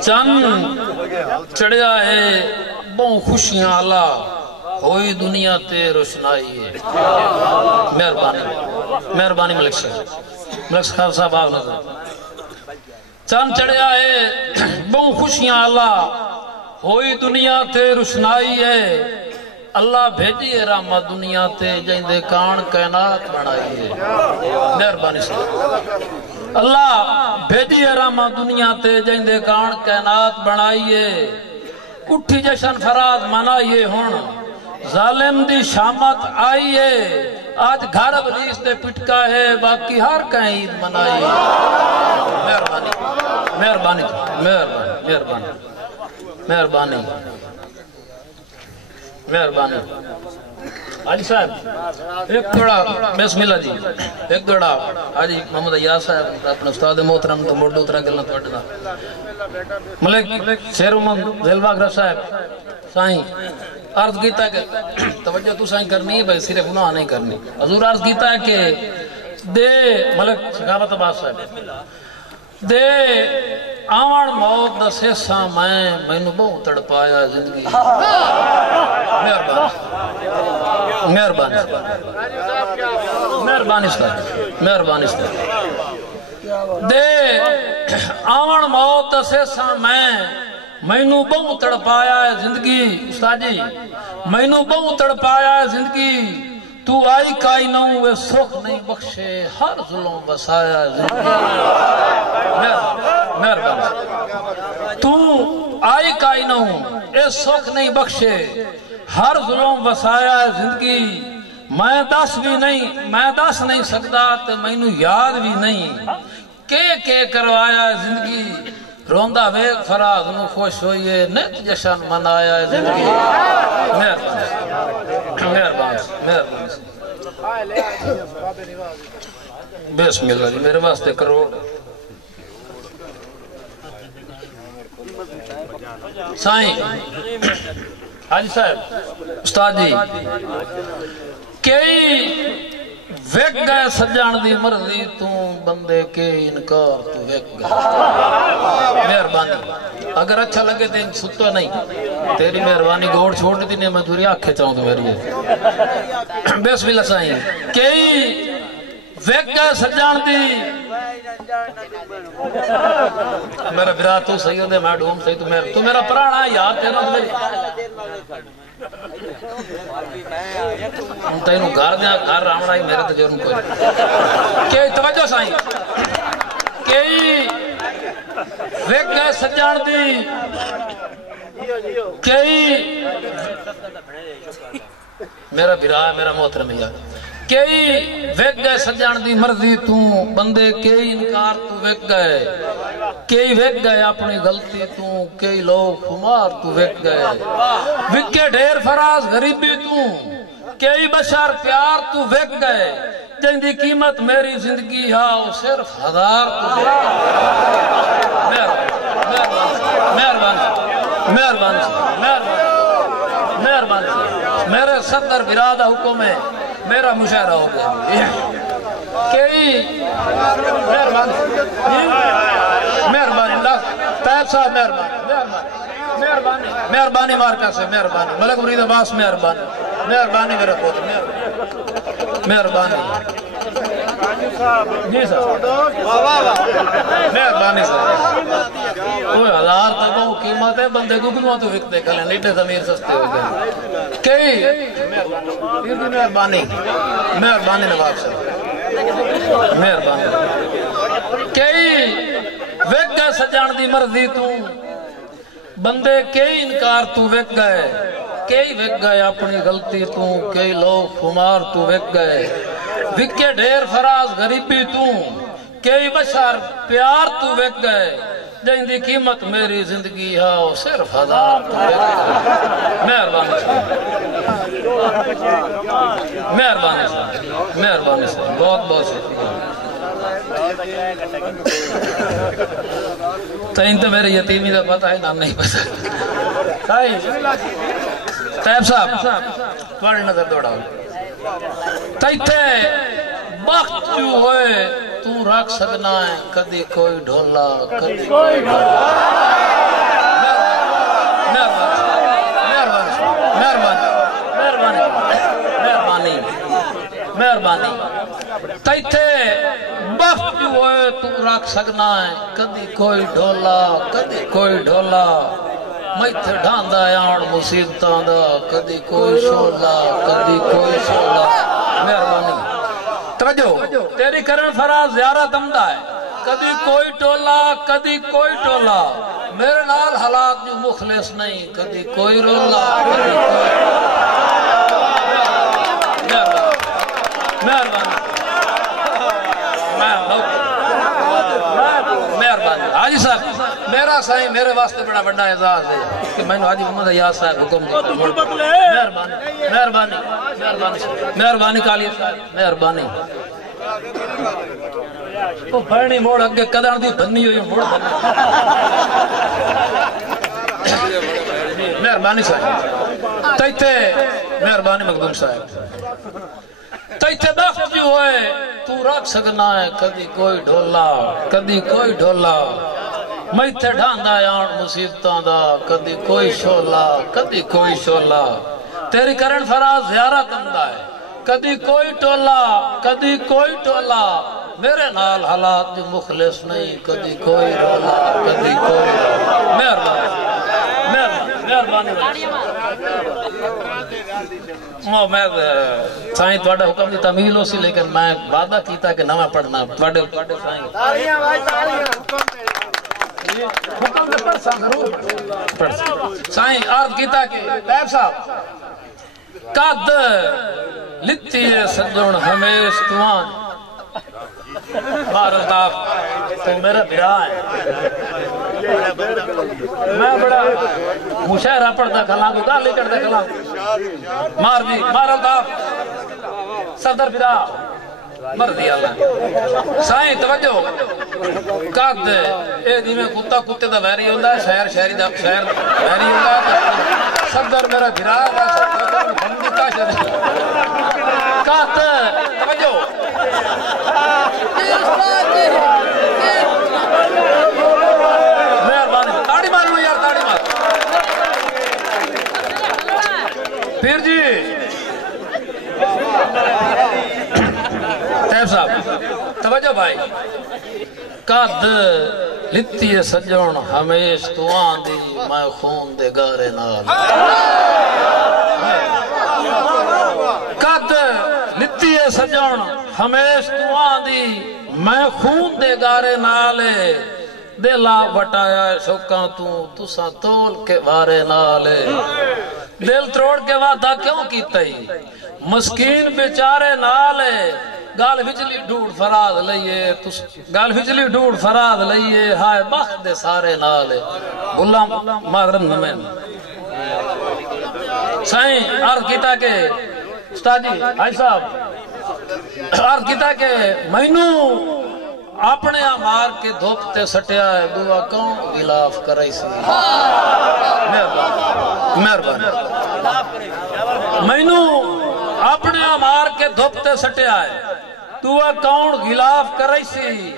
چند چڑھیا ہے بہت خوشیاں اللہ ہوئی دنیا تے روشنائی ہے مہربانی ملک صاحب آپ نظر چند چڑھیا ہے بہت خوشیاں اللہ ہوئی دنیا تے روشنائی ہے اللہ بھیجی ہے رحمت دنیا تے جیندے کان کائنات بنائی ہے مہربانی صاحب اللہ بھیجی ہے رحمت دنیا تے جیندے کان کائنات بنائی ہے اٹھی جشن فراد منائیے ہون ظالم دی شامت آئی ہے آج گھر ابلیس دے پٹکا ہے باقی ہر کہیں عید منائی مہربانی حاجی صاحب ایک تھوڑا بسم اللہ جی ایک تھوڑا حاجی محمد ایاز صاحب اپنے استاد محترم تو موڑ دوترا گلنا تھوڑا دا ملک شیر محمد ذیلباغ رف صاحب سائیں عرض کیتا ہے کہ توجہ تو سائیں کرنی ہے بھائی صرف گناہ نہیں کرنی حضور عرض کیتا ہے کہ دے ملک سخاوت عباس صاحب دے آوان موت دا سیسا میں نو بہت تڑپایا زندگی مہربانی دے آوان موت دا سیسا میں نو بہت تڑپایا زندگی استاد جی میں نو بہت تڑپایا زندگی تو آئی کائی نہوں وہ سکھ نہیں بخشے ہر ظلم بسایا زندگی مہربانی تو آئی کائی نہوں اے سکھ نہیں بخشے ہر ظلم بسایا زندگی میں دس نہیں سکتا تو میں نو یاد بھی نہیں کہ کروایا زندگی روندہ ویک فراغ نو خوش ہوئیے نت جشن منایا زندگی مہربانی بسم اللہ جی میرے واسطے کروڑ سائیں حاجی صاحب استاد جی کئی ویک گئے سجان دی مرضی تو بندے کے انکار تو ویک گئے مہربانی اگر اچھا لگے تو ستا نہیں تیری مہربانی گوڑ چھوڑ دی نہیں میں دوری آنکھیں چاہوں تو میری ہے بسم اللہ سائیں کئی ویک گئے سجان دی میرا برا تو صحیح ہوندے میں ڈوم صحیح تو میرا پرانا یاد تیرا میری ہم تینوں گھر دیا گھر رامنا ہی میرے تجرم کوئی کئی توجہ سائیں کئی ویک گئے سجان دی کئی میرا برا ہے میرا محترم ہے کئی ویک گئے سجان دی مرضی تو بندے کئی انکار تو ویک گئے اپنی غلطی تو کئی لوگ خمار تو ویک گئے وکے ڈھیر فراز غریبی تو کئی بشر پیار تو ویک گئے جن دی قیمت میری زندگی ہاں صرف 1000 تو ویک گئے مہربانی میرے صدر برادہ حکم ہے میرا مشاہرہ ہو گیا کئی مہربانی اللہ طیب صاحب مہربانی مارکہ سے مہربانی ملک مرید عباس مہربانی میرا پوتر مہربانی جی صاحب مہربانی صاحب کوئی 1000 تک وہ قیمت ہے بندے کو بھی تو وکتے کھلیں نیٹے ضمیر سستے ہو گئے کئی مہربانی نواب صاحب مہربانی کئی ویک گئے سجان دی مرضی تو بندے کئی انکار تو ویک گئے کئی ویک گئے اپنی غلطی تو کئی لوگ خمار تو ویک گئے وکے ڈھیر فراز غریبی تو کئی بشر پیار تو ویک گئے جن دی قیمت میری زندگی ہے وہ صرف 1000 تو ویک گئے مہربانی صاحب بہت شکریہ تین تو میرے یتیمی کا پتہ ہے نام نہیں پتہ طیب صاحب تھوڑی نظر دوڑا تیتے وقت جو ہوئے تو رکھ سکنا ہے کدی کوئی ڈھولا کدی کوئی ڈھولا مہربانی تیتھے بخت جو ہوئے تو رکھ سکنا ہے کدی کوئی ڈھولا کدی کوئی ڈھولا میتھے ڈھاندا یان مصیبتاں دا کدی کوئی شولا کدی کوئی شولا مہربانی توجہ تیری کرن فراز زیارت امدہ ہے کدی کوئی ٹولا کدی کوئی ٹولا میرے نال حالات جو مخلص نہیں کدی کوئی رولا کدی کوئی مہربانی مہربانی حاجی صاحب میرا سائیں میرے واسطے بڑا بڑا اعزاز ہے کہ میں نے حاجی محمد ایاز صاحب حکم دیتا مہربانی مہربانی مہربانی مہربانی کالی صاحب مہربانی تو بھرنی موڑ اگے قدر دی بھنی ہوئی موڑ بھنی مہربانی صاحب تیتے مہربانی مقدوم صاحب تیتے بخت جو ہوئے تو رکھ سکنا ہے کدی کوئی ڈھولا کدی کوئی ڈھولا میتھے ڈھاندا یان مصیبتاں دا کدی کوئی شولا کدی کوئی شولا تیری کرن فراز زیارت امدہ ہے کدی کوئی ٹولا کدی کوئی ٹولا میرے نال حالات جو مخلص نہیں کدی کوئی رولا کدی کوئی مہربانی مہربانی میں سائیں توڑا حکم دی تعمیل ہو سی لیکن میں وعدہ کیتا کہ نہ پڑھنا توڑے سائیں حکم دے پڑھ سا ضرور سائیں عرض کیتا کہ طیب صاحب قد لتی ہے سجن ہمیش توان بارتاف تو میرا بھیڑا ہے میں بڑا مشاہرہ پڑھتا کھلاں کو گالی کرتا کھلاں مار دی مارتاف صدر بھیڑا مر دیا اللہ سائیں توجہ قد اے دی میں کتا کتے دا ویری ہوندہ ہے شہر شہری دا شہر ویری ہوندہ ہے صدر میرا بھیڑا ہے ہمدی کا شہر قد توجہ مہربانی تاڑی مارو یار تاڑی مار پھر جی طیب صاحب توجہ بھائی قد لتی ہے سجن ہمیش تو آندی میں خون دے گارے نال قد لتی ہے سجن ہمیش تو آندی میں خون دے گارے نالے دلا بٹایا شوکاں تساں تول کے وارے نالے دل تروڑ کے وعدہ کیوں کیتا ہی مسکین بیچارے نالے گال بجلی ڈوڑ فراد لئیے گال بجلی ڈوڑ فراد لئیے ہائے بخت دے سارے نالے غلام مادرم نمین سائیں عرض کیتا کہ استاد جی حاج صاحب عرض کیتا کہ مینوں اپنے مار کے دھوپ تے سٹیا ہے دعا کون غلاف کرائی سی مہربانی مینوں اپنے مار کے دھوپ تے سٹیا ہے دعا کون غلاف کرائی سی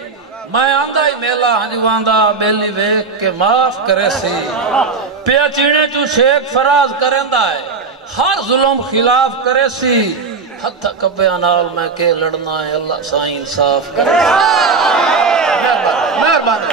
میں آندہ ہی میلہ ہنجواندہ بیلی ویک کے معاف کرے سی پیا چینے جو شیخ فراز کرندہ ہے ہر ظلم خلاف کرے سی ہتھا کبے انال میں کے لڑنا ہے اللہ سائیں انصاف کرے مہربانی